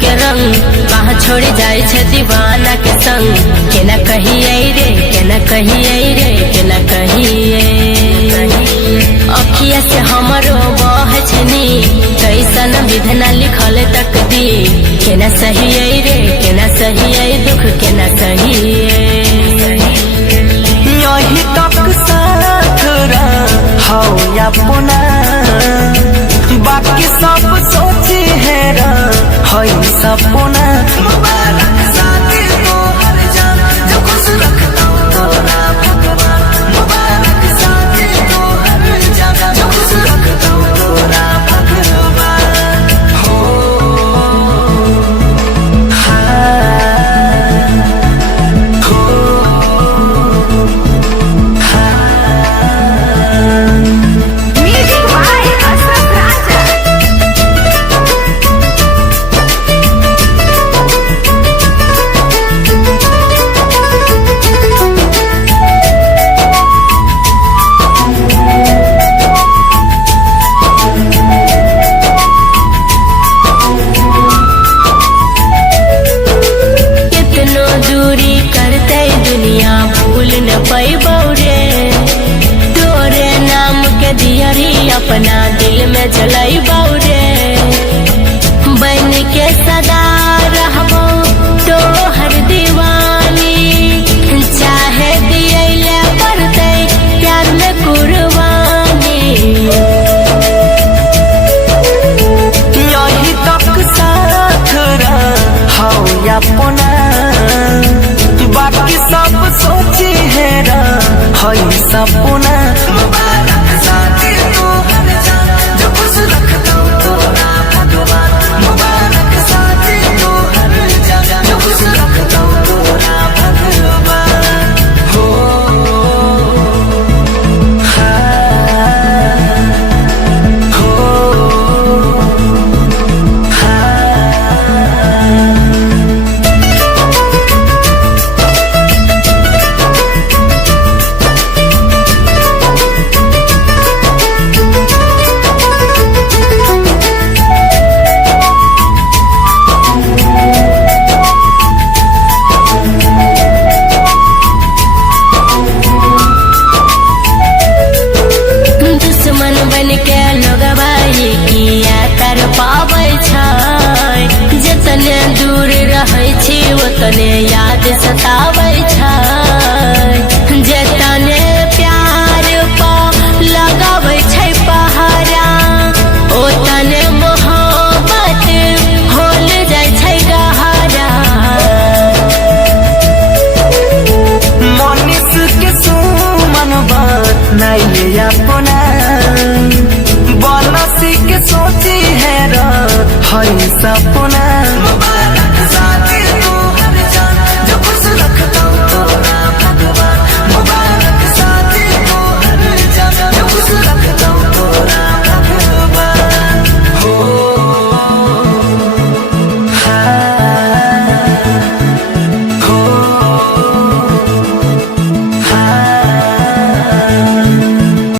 के रंग कहाँ छोड़ जाए छे दीवाना के संग। केना कहिए रे केना कहिए रे केना कहिए, अखिया से हमरो बह छनी कैसन विधना लिखल तकदी। केना सहिए रे केना सहिए दुख केना सहिए, यही तक साथ रहो अपना बाकी सब सोची है हई सपना। मुबारक शादी तोहर जान जो खुश रखता तोरा भगवान। मुबारक शादी तोहर जान जो खुश रखता तोरा भगवान। हो अपना दिल में जलाई बौरे बन के सदा रहबो तो हर दीवानी। चाहे दियले पड़ते प्यार में कुर्बानी। यही तक साथ रहो अपना बाकी सब सोची है हई सपना। मुबारक शादी तोहर जान जो खुश रखता तोरा भगवान। मुबारक शादी तोहर जान जो खुश रखता तोरा भगवान। हो जतने दूर रहै छी ओतने याद सताबै छै। जतने प्यार पा लगाबै छै पहरा ओतने मोहब्बत होल जाय छै गहरा। मनीष के सुमन बनाइले अपना बनसी के सोची है हई सपना। मुबारक शादी तोहर जान जो खुश रखता तोरा भगवान। मुबारक शादी तोहर जान जो खुश रखता तोरा भगवान। हो